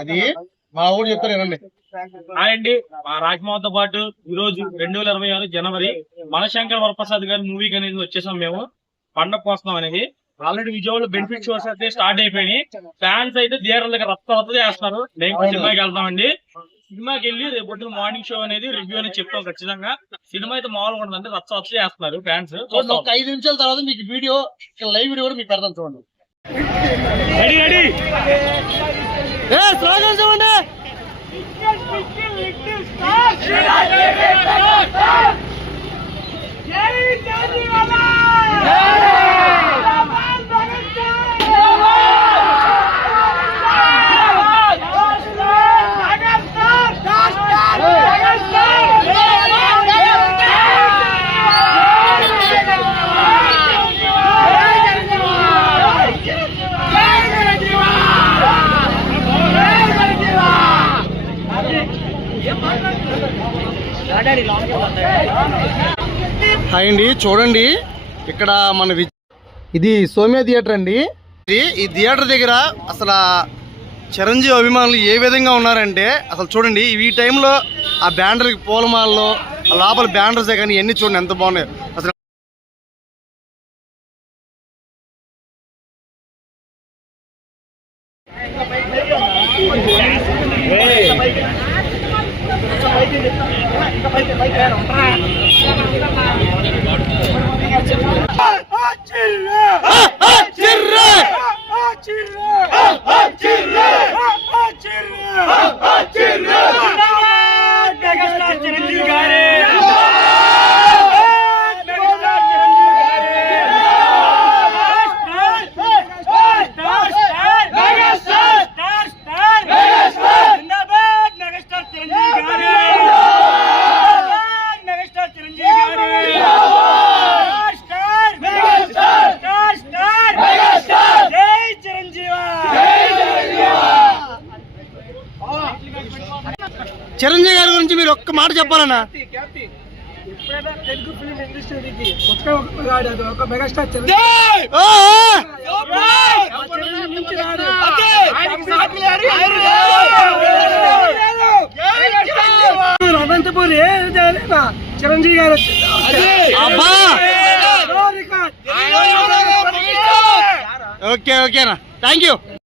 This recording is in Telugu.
అది మా ఊరు చెప్తారు ఏనండి. అండి మా రాజ్మోహన్తో పాటు ఈ రోజు 2026 జనవరి మనశంకర్ వరప్రసాద్ గారి మూవీకి అనేది వచ్చేసాం. మేము పండగ కోసం అనేది ఆల్రెడీ విజయవాడలో బెనిఫిట్ షోస్ అయితే స్టార్ట్ అయిపోయినాయి. ఫ్యాన్స్ అయితే థియేటర్ దగ్గర రక్త చేస్తున్నారు. మేము కూడా సినిమాకి వెళ్తామండి. సినిమాకి వెళ్ళి రేపు పొద్దున మార్నింగ్ షో అనేది రివ్యూ అనేది చెప్తాం ఖచ్చితంగా. సినిమా అయితే మామూలుగా ఉండదంటే రచ్చ చేస్తున్నారు ఫ్యాన్స్. ఒక 5 నిమిషాల తర్వాత మీకు వీడియో లైవ్ వీడియో కూడా మీకు పెడతాం చూడండి. చూడండి హాయ్ అండి, చూడండి ఇక్కడ మన ఇది సోమ్య థియేటర్ అండి. ఈ థియేటర్ దగ్గర అసలు చిరంజీవి అభిమానులు ఏ విధంగా ఉన్నారంటే అసలు చూడండి. ఈ టైంలో ఆ బ్యానర్కి పూలమాలలో లోపల బ్యానర్సే కానీ ఇవన్నీ చూడండి ఎంత బాగున్నాయి అసలు. చిరంజీవి గారి గురించి మీరు ఒక్క మాట చెప్పాలన్నా. తెలుగు ఫిల్మ్ ఇండస్ట్రీకి ఒక మెగాస్టార్ అనంతపూర్ చిరంజీవి గారు ఓకే ఓకేనా, థ్యాంక్ యూ.